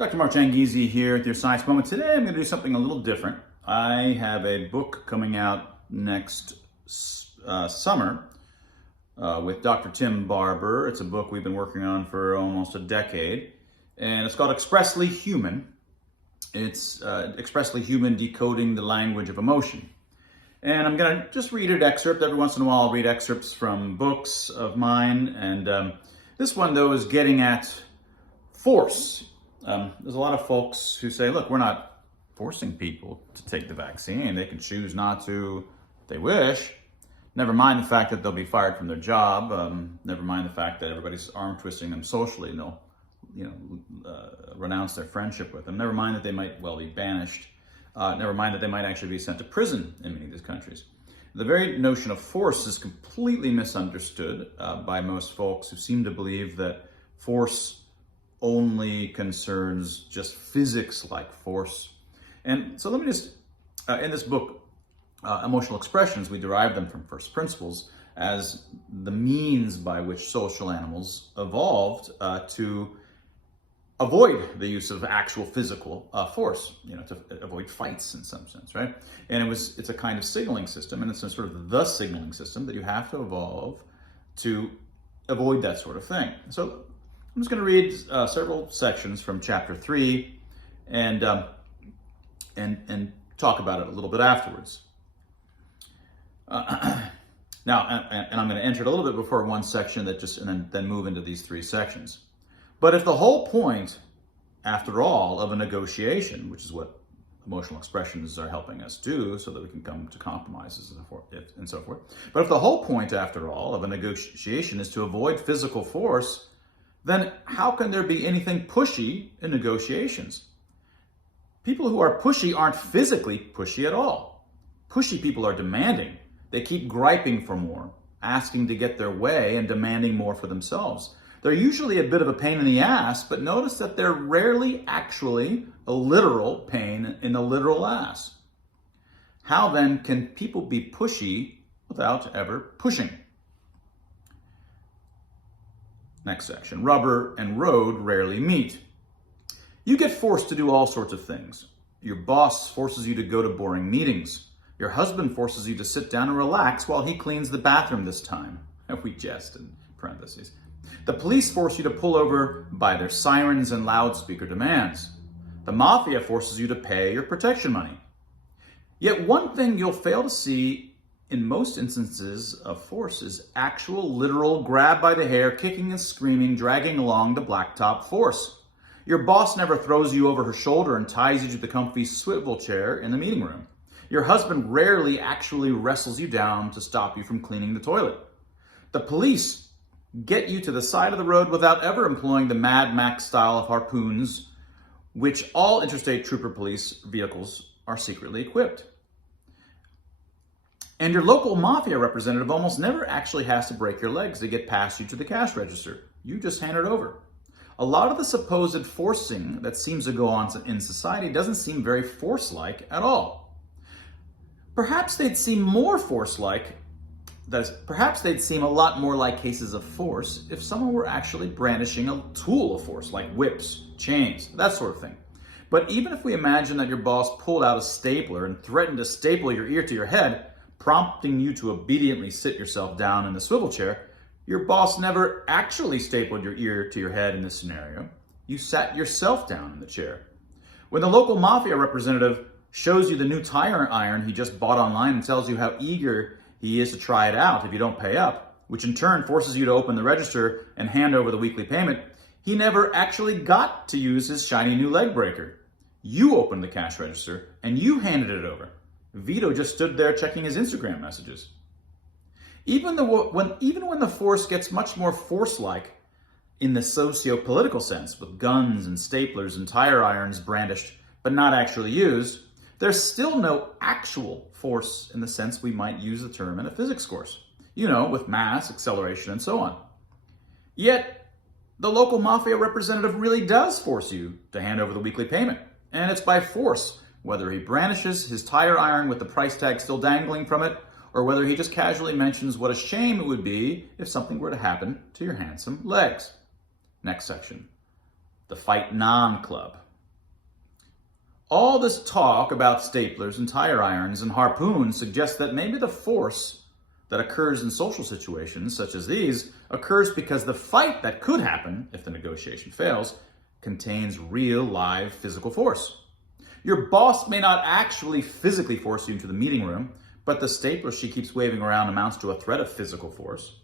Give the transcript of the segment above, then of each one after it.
Dr. Mark Jangizi here with your Science Moment. Today I'm going to do something a little different. I have a book coming out next summer with Dr. Tim Barber. It's a book we've been working on for almost a decade, and it's called Expressly Human. It's Expressly Human, Decoding the Language of Emotion. And I'm going to just read an excerpt. Every once in a while I'll read excerpts from books of mine, and this one, though, is getting at force. There's a lot of folks who say, look, we're not forcing people to take the vaccine. They can choose not to if they wish. Never mind the fact that they'll be fired from their job. Never mind the fact that everybody's arm twisting them socially and they'll renounce their friendship with them. Never mind that they might well be banished. Never mind that they might actually be sent to prison in many of these countries. The very notion of force is completely misunderstood by most folks who seem to believe that force only concerns just physics-like force. And so let me just, in this book, Emotional Expressions, we derive them from first principles as the means by which social animals evolved to avoid the use of actual physical force, to avoid fights in some sense, right? And it's a kind of signaling system, and it's a sort of the signaling system that you have to evolve to avoid that sort of thing. So I'm just going to read several sections from chapter 3 and talk about it a little bit afterwards. Now, and I'm going to enter it a little bit before one section and then move into these three sections. But if the whole point, after all, of a negotiation, which is what emotional expressions are helping us do so that we can come to compromises and so forth. But if the whole point, after all, of a negotiation is to avoid physical force, then how can there be anything pushy in negotiations? People who are pushy aren't physically pushy at all. Pushy people are demanding. They keep griping for more, asking to get their way and demanding more for themselves. They're usually a bit of a pain in the ass, but notice that they're rarely actually a literal pain in the literal ass. How then can people be pushy without ever pushing? Next section. Rubber and road rarely meet. You get forced to do all sorts of things. Your boss forces you to go to boring meetings. Your husband forces you to sit down and relax while he cleans the bathroom this time. We jest in parentheses. The police force you to pull over by their sirens and loudspeaker demands. The mafia forces you to pay your protection money. Yet one thing you'll fail to see in most instances of force is actual, literal, grab by the hair, kicking and screaming, dragging along the blacktop force. Your boss never throws you over her shoulder and ties you to the comfy swivel chair in the meeting room. Your husband rarely actually wrestles you down to stop you from cleaning the toilet. The police get you to the side of the road without ever employing the Mad Max style of harpoons, which all interstate trooper police vehicles are secretly equipped. And your local mafia representative almost never actually has to break your legs to get past you to the cash register. You just hand it over. A lot of the supposed forcing that seems to go on in society doesn't seem very force-like at all. Perhaps they'd seem more force-like. Perhaps they'd seem a lot more like cases of force if someone were actually brandishing a tool of force, like whips, chains, that sort of thing. But even if we imagine that your boss pulled out a stapler and threatened to staple your ear to your head, prompting you to obediently sit yourself down in the swivel chair, your boss never actually stapled your ear to your head in this scenario. You sat yourself down in the chair. When the local mafia representative shows you the new tire iron he just bought online and tells you how eager he is to try it out if you don't pay up, which in turn forces you to open the register and hand over the weekly payment, he never actually got to use his shiny new leg breaker. You opened the cash register and you handed it over. Vito just stood there checking his Instagram messages. Even when the force gets much more force-like in the socio-political sense, with guns and staplers and tire irons brandished but not actually used, there's still no actual force in the sense we might use the term in a physics course, with mass, acceleration, and so on. Yet, the local mafia representative really does force you to hand over the weekly payment, and it's by force, whether he brandishes his tire iron with the price tag still dangling from it, or whether he just casually mentions what a shame it would be if something were to happen to your handsome legs. Next section, the Fight Non Club. All this talk about staplers and tire irons and harpoons suggests that maybe the force that occurs in social situations such as these occurs because the fight that could happen if the negotiation fails contains real, live physical force. Your boss may not actually physically force you into the meeting room, but the stapler she keeps waving around amounts to a threat of physical force.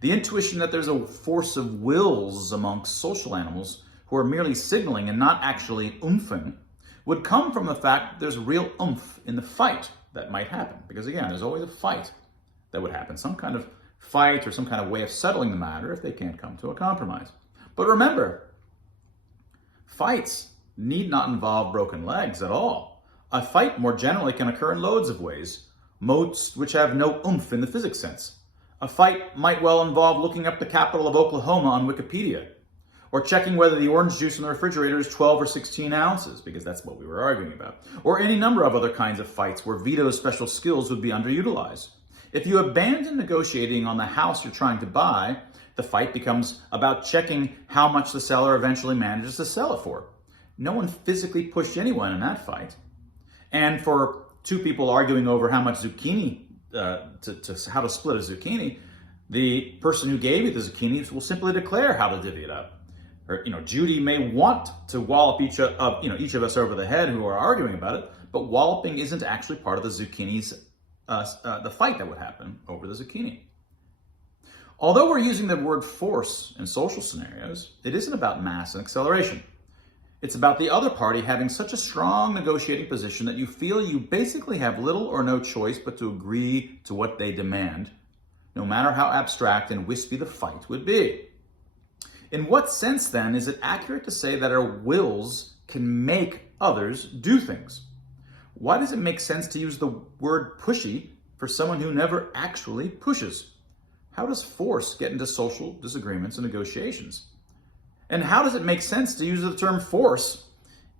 The intuition that there's a force of wills amongst social animals who are merely signaling and not actually oomphin would come from the fact that there's real oomph in the fight that might happen. Because again, there's always a fight that would happen, some kind of fight or some kind of way of settling the matter if they can't come to a compromise. But remember, fights need not involve broken legs at all. A fight more generally can occur in loads of ways, most which have no oomph in the physics sense. A fight might well involve looking up the capital of Oklahoma on Wikipedia, or checking whether the orange juice in the refrigerator is 12 or 16 ounces, because that's what we were arguing about, or any number of other kinds of fights where Vito's special skills would be underutilized. If you abandon negotiating on the house you're trying to buy, the fight becomes about checking how much the seller eventually manages to sell it for. No one physically pushed anyone in that fight. And for two people arguing over how much zucchini, how to split a zucchini, the person who gave you the zucchini will simply declare how to divvy it up. Or, Judy may want to wallop each of us over the head who are arguing about it, but walloping isn't actually part of the zucchini's, the fight that would happen over the zucchini. Although we're using the word force in social scenarios, it isn't about mass and acceleration. It's about the other party having such a strong negotiating position that you feel you basically have little or no choice but to agree to what they demand, no matter how abstract and wispy the fight would be. In what sense, then, is it accurate to say that our wills can make others do things? Why does it make sense to use the word pushy for someone who never actually pushes? How does force get into social disagreements and negotiations? And how does it make sense to use the term force,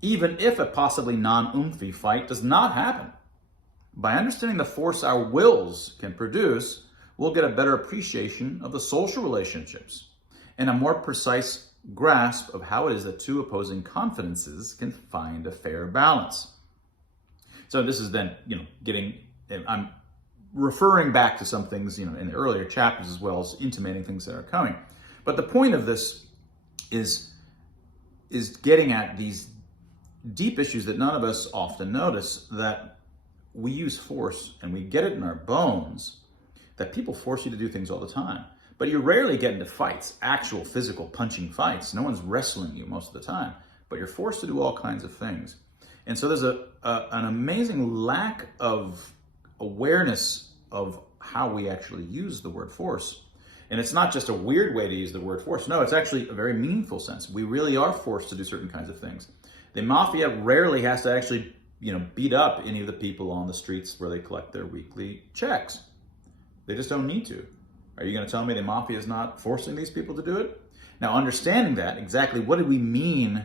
even if a possibly non-oomphy fight does not happen? By understanding the force our wills can produce, we'll get a better appreciation of the social relationships and a more precise grasp of how it is that two opposing confidences can find a fair balance. So this is then, I'm referring back to some things, in the earlier chapters as well as intimating things that are coming. But the point of this is getting at these deep issues that none of us often notice, that we use force and we get it in our bones, that people force you to do things all the time. But you rarely get into fights, actual physical punching fights. No one's wrestling you most of the time, but you're forced to do all kinds of things. And so there's an amazing lack of awareness of how we actually use the word force. And it's not just a weird way to use the word force. No, it's actually a very meaningful sense. We really are forced to do certain kinds of things. The mafia rarely has to actually, beat up any of the people on the streets where they collect their weekly checks. They just don't need to. Are you going to tell me the mafia is not forcing these people to do it? Now, understanding that, exactly what do we mean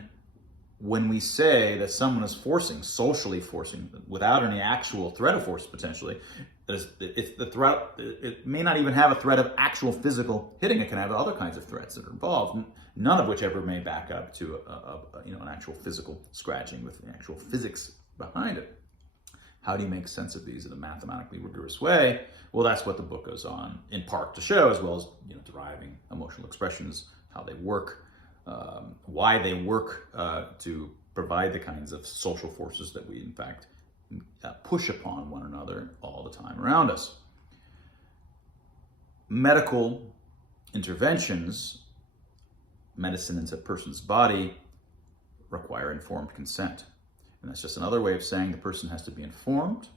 when we say that someone is forcing, socially forcing, without any actual threat of force potentially? It's the threat. It may not even have a threat of actual physical hitting. It can have other kinds of threats that are involved, none of which ever may back up to an actual physical scratching with the actual physics behind it. How do you make sense of these in a mathematically rigorous way? Well, that's what the book goes on in part to show, as well as deriving emotional expressions, how they work, why they work to provide the kinds of social forces that we, in fact, push upon one another all the time around us. Medical interventions, medicine into a person's body, require informed consent. And that's just another way of saying the person has to be informed,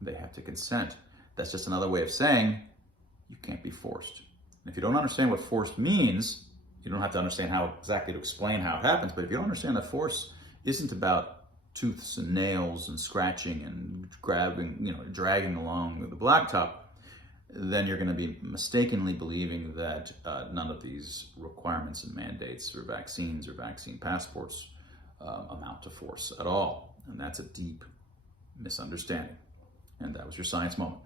they have to consent. That's just another way of saying you can't be forced. And if you don't understand what force means, you don't have to understand how exactly to explain how it happens, but if you don't understand that force isn't about tooths and nails and scratching and grabbing, dragging along the blacktop, then you're going to be mistakenly believing that none of these requirements and mandates or vaccines or vaccine passports amount to force at all. And that's a deep misunderstanding. And that was your science moment.